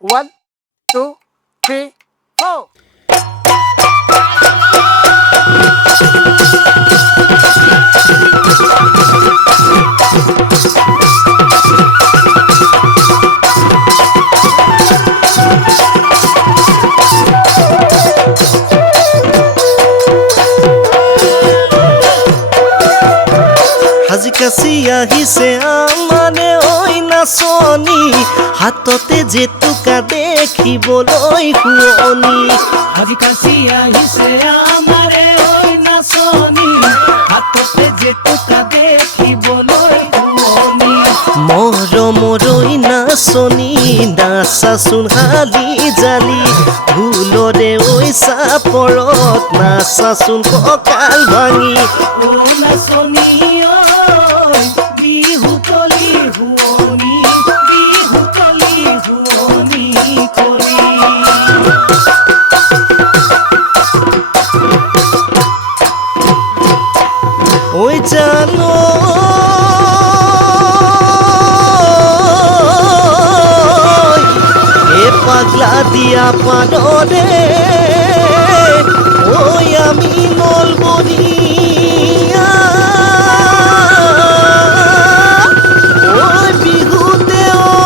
One, two, three, four. হাজি কাছি আহিছে আমাৰে ঐ নাচনী হাততে জেতুকা দেখিবলৈ শুৱনি আজি কাছি আহিছে আমাৰে ঐ নাচনী হাততে জেতুকা দেখিবলৈ শুৱনি মৰমৰ ঐ নাচনী নাচাচোন হালি জালি ভুলৰে ঐ চাপৰত নাচাচোন কঁকাল ভাঙি ও নাচনী ঐ বিহুতলী শুৱনি বিহুতলী শুৱনি কৰি ঐ জানো এ পাগলা দিয়া পানৰে ঐ আমি নলবৰীয়া ঐ বিহুতে ঐ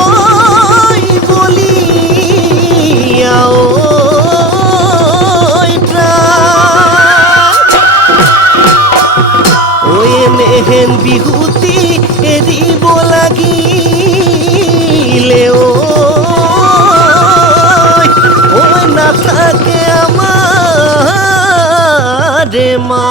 বলিয়া ঐ প্ৰাণ ঐ এনেহেন বিহুতি এৰিব লাগিলে ঐ নাথাকে আমাৰে মা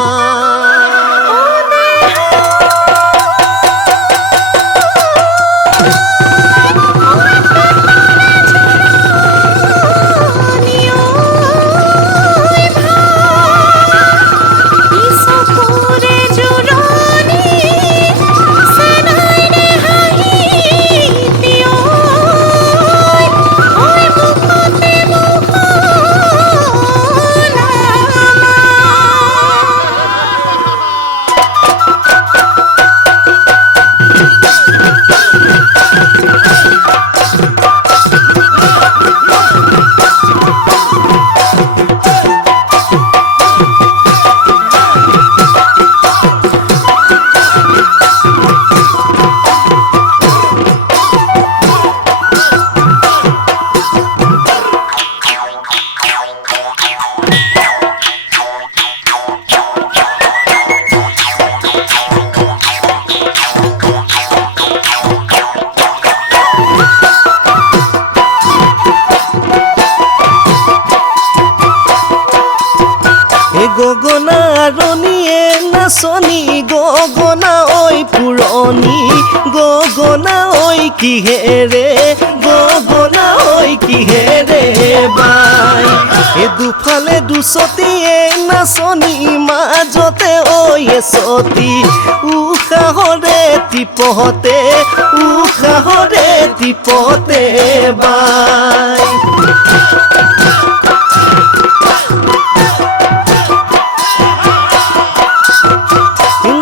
গগনা আৰণীয়ে নাচনী গগনা ঐ পুৰণি গগনা ঐ কিহেৰে গগনা ঐ কিহেৰে বাই এ দুফালে দুচতীয়ে নাচনী মাজতে ঐ এচতী উশাহৰে টিপতে উশাহৰে টিপতে বাই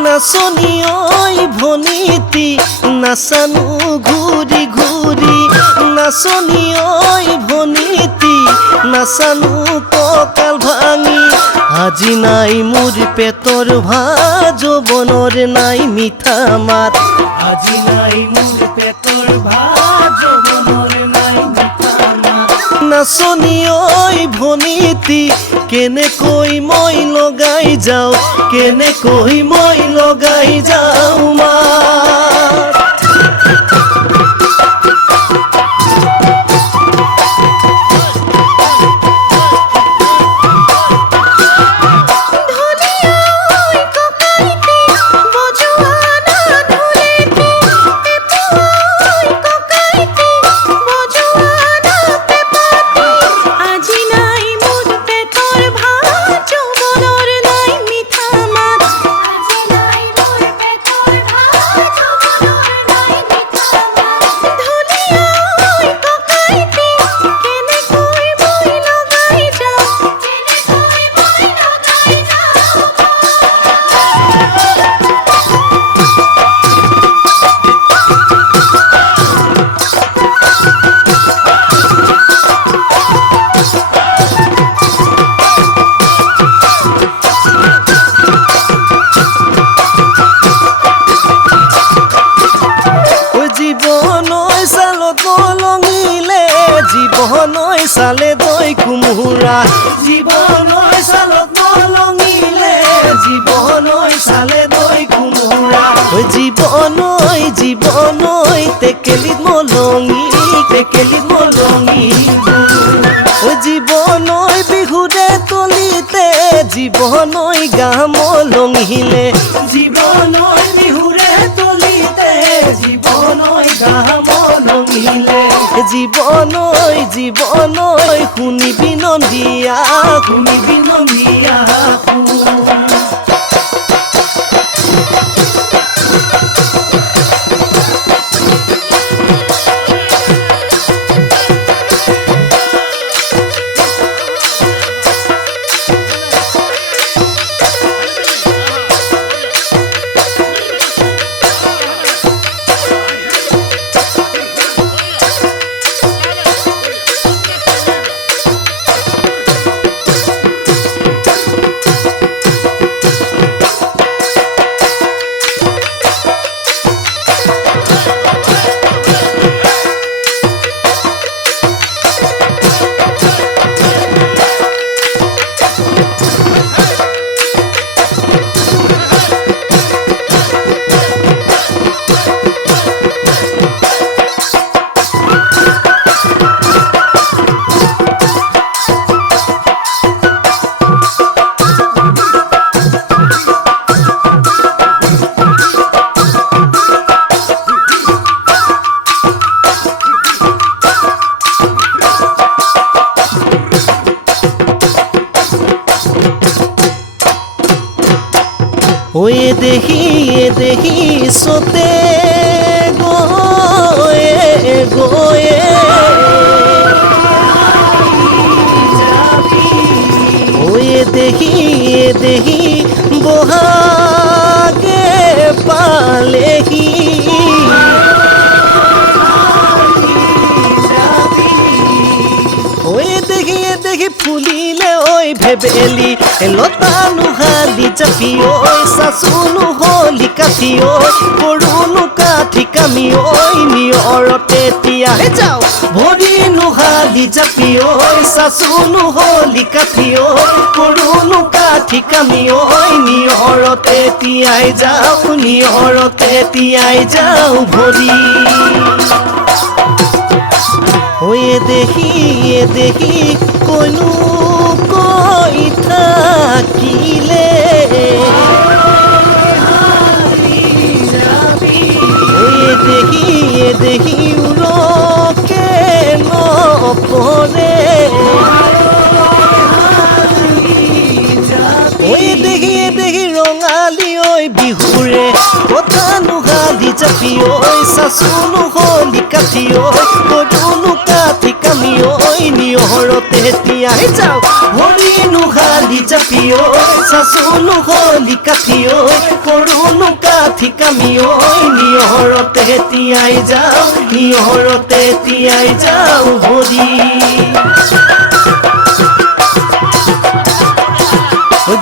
নাচনী ঐ ভনীতি নাচানো ঘূৰি ঘূৰি নাচনী ঐ ভনীতি নাচানো কঁকাল ভাঙি আজি নাই মোৰ পেটৰ ভাত যৌৱনৰ নাই মিঠা মাত আজি নাই মোৰ পেটৰ ভাত যৌৱনৰ নাই মিঠা মাত নাচনী ঐ ভনীতি কেনেকৈ মই লগাই যাওঁ কেনেকৈ মই লগাই যাওঁ মাত কলঙিলে জীৱনৈ চালে দৈ কোমোৰা জীৱনৈ চালত কলঙিলে জীৱনৈ চালে দৈ কোমোৰা জীৱনৈ টেকেলিত মলঙি জীৱনৈ বিহুৰে তলিতে জীৱনৈ গা মলঙিলে জীৱনৈ বিহুৰে তলিতে জীৱনৈ গা মলঙিলে জীৱনৈ শুনিবি নন্দিয়া এ দেহি সতে গয়ে এ দেহি বহাগে পালেহি দেখি ফুলিলে ঐ ভেবেলি লতা নুহালি জাপি ঐ চাচুনো হলি কাঠি ঐ কৰুনো কাঠি কামি ঐ নিয়ৰতে তিয়াই যাও ভৰি নুহালি জাপি ঐ চাচুনো হলি কাঠি ঐ কৰুনো কাঠি কামি ঐ নিয়ৰতে তিয়াই যাও ভৰি এ দেহি কইনো কৈ থাকিলে এ দেহি উৰকে নপৰে দেহি ৰঙালী ঐ বিহুৰে কথা নুহালি জাপি ঐ চাচুনো হলি কাঠি ঐ কৰুনো কাঠি কামি ঐ নিয়ৰতে তিয়াই যাও ভৰি নুহালি জাপি ঐ চাচুনো হলি কাঠি ঐ কৰুনো কাঠি কামি ঐ নিয়ৰতে তিয়াই যাও ভৰি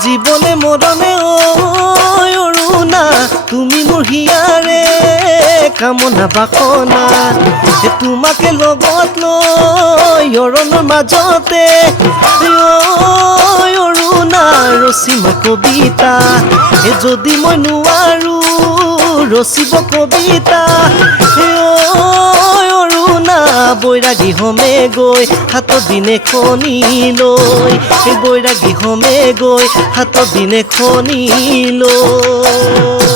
জীৱনে মৰমে অৰুণা তুমি মোৰ হিয়াৰে কামনা বাসনা তোমাকে লগত লৈ অৰণৰ মাজতে অৰুণা ৰচিম কবিতা যদি মই নোৱাৰো ৰচিব কবিতা অৰুণা বৈৰাগী হমে গৈ হাতত দিনে খনি লৈ বৈৰাগী হমে গৈ হাতত দিনে খনি লৈ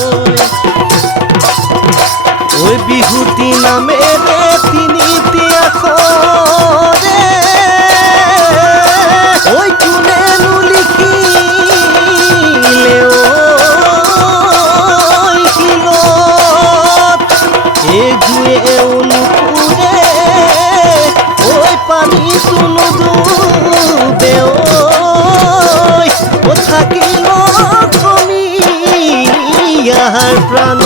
বিহুতি নামেৰে তিনিটি আখৰে কোনেনো লিখিলে শিলত অনুপুৰে পানী তুনো ডুবে থাকিল কমি ইয়াৰ প্ৰাণ